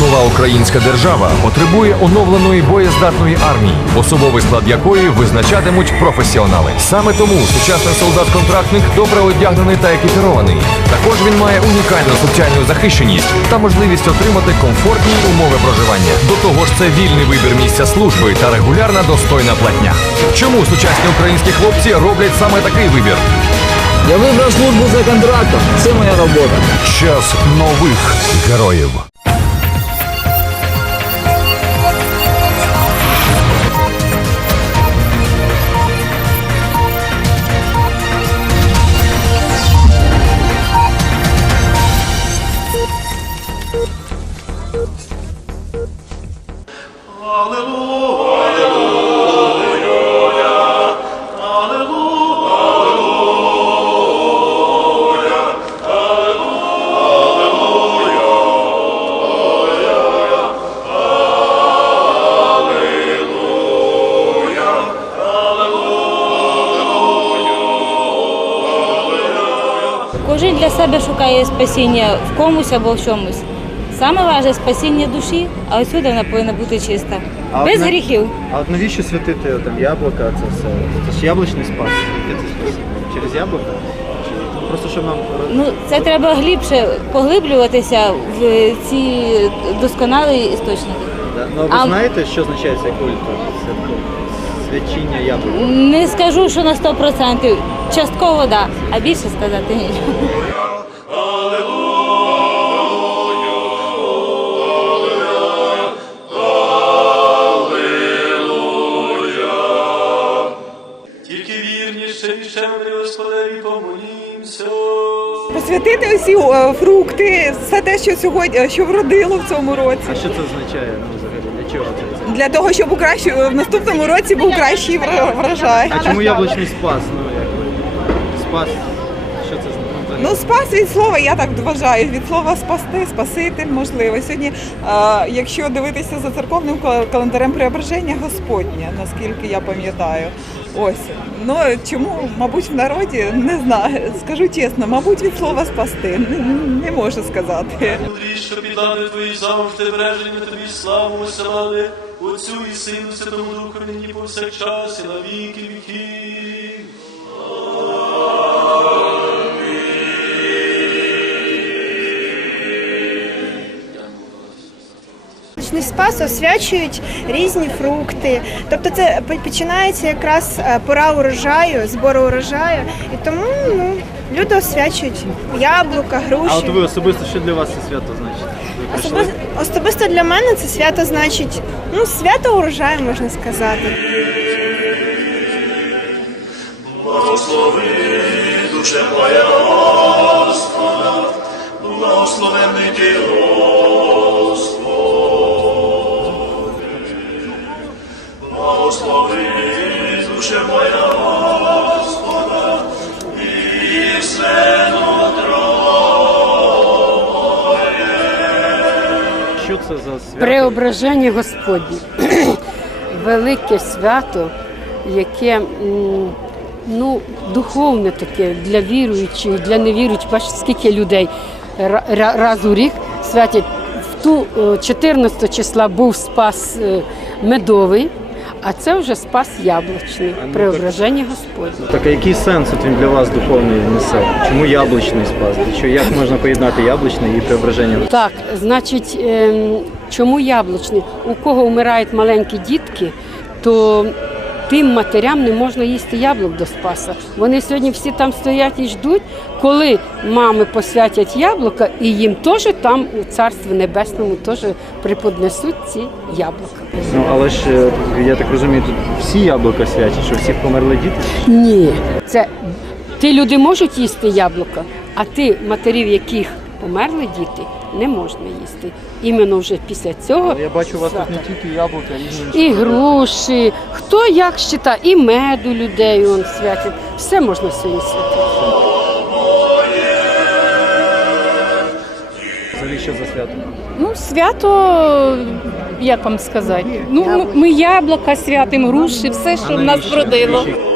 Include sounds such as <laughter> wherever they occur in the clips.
Нова українська держава потребує оновленої боєздатної армії, особовий склад якої визначатимуть професіонали. Саме тому сучасний солдат-контрактник добре одягнений та екіпірований. Також він має унікальну соціальну захищеність та можливість отримати комфортні умови проживання. До того ж, це вільний вибір місця служби та регулярна достойна платня. Чому сучасні українські хлопці роблять саме такий вибір? Я вибрав службу за контрактом. Це моя робота. Час нових героїв. Себе шукає спасіння в комусь або в чомусь. Саме важливе спасіння душі, а отсюди вона повинна бути чиста. А Без от на- гріхів. А от навіщо святити там яблука, це все? Це ж яблучний спас. Яке це спасіння? Через яблука? Чи Просто щоб нам Ну, це треба глибше поглиблюватися в ці досконалі істочники. Да. Ну, а ви А- знаєте, що означає цей культ? Свячіння яблук. Не скажу, що на 100%. Частково да, а більше сказати ні. Вірніше і шемрі помолімся. Посвятити усі е, фрукти, все те, що сьогодні що вродило в цьому році. А що це означає? Ну, взагалі, для чого це? Для того, щоб у кращу, в наступному році був кращий врожай. А чому яблучний спас? Ну, як? Спас? Ну, спас від слова, я так вважаю. Від слова спасти, спаситель, можливо. Сьогодні, е, якщо дивитися за церковним календарем преображення Господнє, наскільки я пам'ятаю. Ось. Ну чому, мабуть, в народі не знаю. Скажу чесно, мабуть, від слова спасти. Не, не можу сказати. Що підлади твої завжди бережені тобі славу слави, Отцю і Сину, Святому Духу, нині повсякчас і на віки віків. Яблучний спас освячують різні фрукти. Тобто це починається якраз е, пора урожаю, збору урожаю. І тому ну, люди освячують яблука, груші. А от ви особисто, що для вас це свято значить? Особисто, особисто для мене це свято значить ну, свято урожаю, можна сказати. Благослови, душе моя Господа, благословенний ти Господь. Благослови, душе моя Господа, і все нутро Що це за свято? Преображення Господні. <clears throat> Велике свято, яке ну, духовне таке для віруючих, для невіруючих. Бачите, скільки людей ра- ра- раз у рік святять. В ту е, 14 числа був спас е, медовий, а це вже спас яблучний. ну, Преображення Господнє. Так, а який сенс от він для вас духовний несе? Чому яблучний спас? Що як можна поєднати яблучний і преображення? Так, значить, ем, чому яблучний? У кого вмирають маленькі дітки, то тим матерям не можна їсти яблук до Спаса. Вони сьогодні всі там стоять і ждуть, коли мами посвятять яблука, і їм теж там у Царстві Небесному теж преподнесуть ці яблука. Ну, але ж, е, я так розумію, тут всі яблука свячать, що всіх померли діти? Ні, це ті люди можуть їсти яблука, а ті матерів, яких померли діти, не можна їсти. Іменно вже після цього. Але я бачу, у вас тут не тільки яблука, а різні І груші, хто як считає, і меду людей он святять. Все можна сьогодні святити. що за свято? Ну, свято, як вам сказати? Ну, ми- ми яблука святимо, груші, все, що в нас навіщо?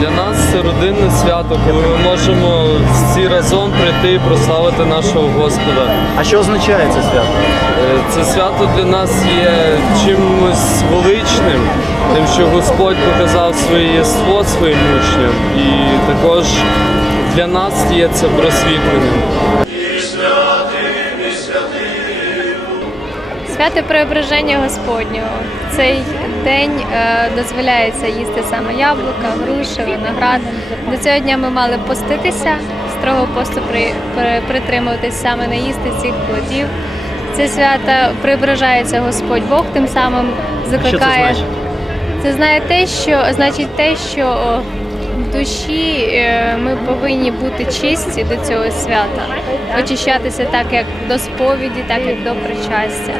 Для нас це родинне свято, коли ми можемо всі разом прийти і прославити нашого Господа. А що означає це свято? Е, Це свято для нас є чимось величним, тим, що Господь показав своє єство своїм учням, і також для нас є це просвітленням. Свято Преображення Господнього. Цей день е, дозволяється їсти саме яблука, груші, виноград. До цього дня ми мали поститися, строго посту при, при, притримуватись саме не їсти цих плодів. Це свято преображається Господь Бог, тим самим Що це закликає. значить? Це знає те, що значить те, що в душі е, ми повинні бути чисті до цього свята, очищатися так, як до сповіді, так як до причастя.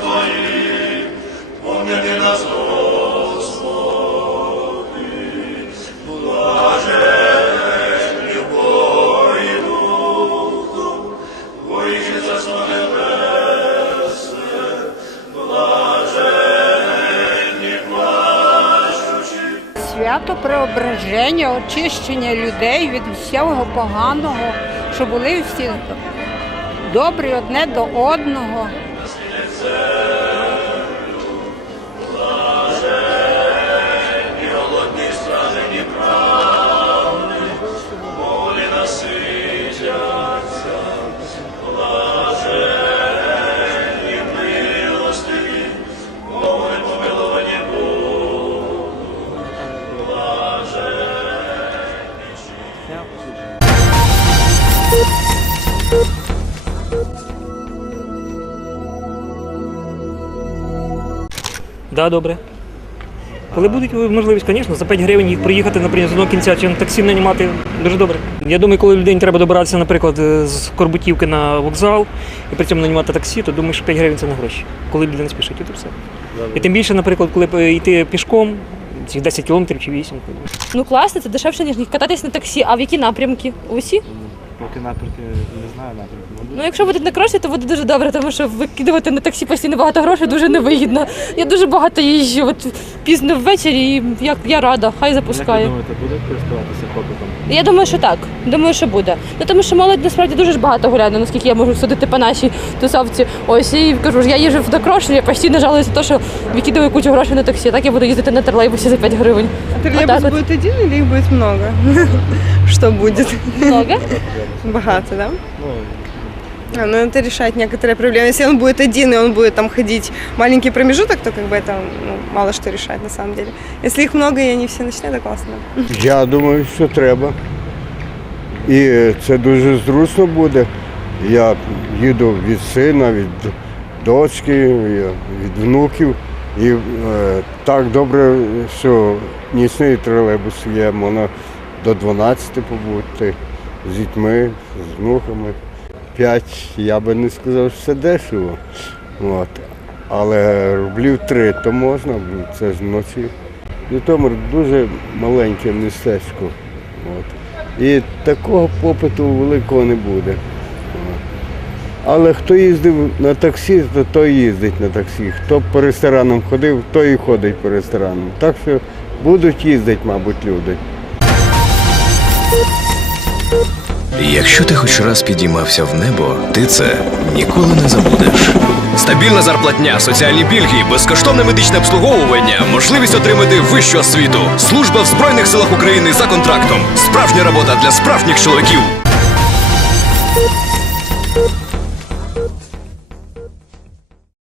Твої, пом'яни нас, Свято преображення, очищення людей від всього поганого, щоб були всі добрі одне до одного. Добре. Коли буде можливість, звісно, за 5 гривень їх приїхати, наприклад, з одного кінця чи на таксі нанімати дуже добре. Я думаю, коли людині треба добиратися, наприклад, е, з Корбутівки на вокзал і при цьому нанімати таксі, то думаю, що 5 гривень це не гроші. Коли людина спішить, то все. І тим більше, наприклад, коли йти пішком, ці 10 кілометрів чи 8. Ну класно, це дешевше, ніж кататись на таксі. А в які напрямки? Усі? Поки напрямки не знаю напрямки. Ну, якщо будуть на гроші, то буде дуже добре, тому що викидувати на таксі постійно багато грошей дуже невигідно. Я дуже багато їжджу, от пізно ввечері, і я, я рада, хай запускає. думаєте, будуть користуватися попитом? Я думаю, що так. Думаю, що буде. Ну тому що молодь насправді дуже ж багато гуляє, ну, наскільки я можу судити по нашій тусовці. Ось і кажу я їжджу в Докрош, я постійно жалуюся на те, що викидаю кучу грошей на таксі. Так я буду їздити на тролейбусі за 5 гривень. А Тролейбус буде один или їх буде много? <laughs> Що буде? Много? Багато, да? Ну, А, ну это решает некоторые проблемы. Если он будет один и он будет там ходить маленький промежуток, то как бы это ну, мало что решает на самом деле. Если их много и они все начнут, это классно. Я думаю, що треба. І це дуже зручно буде. Я їду від сина, від дочки, від внуків. І е, так добре, що нічний тролейбус є, можна до 12 побути з дітьми, з внуками. П'ять, я би не сказав, що це дешево. От. Але рублів три то можна, це ж вночі. Житомир дуже маленьке містечко. От. І такого попиту великого не буде. Але хто їздив на таксі, то той їздить на таксі. Хто по ресторанам ходив, той і ходить по ресторанам. Так що будуть їздити, мабуть, люди. Якщо ти хоч раз підіймався в небо, ти це ніколи не забудеш. Стабільна зарплатня, соціальні пільги, безкоштовне медичне обслуговування, можливість отримати вищу освіту, служба в Збройних силах України за контрактом, справжня робота для справжніх чоловіків.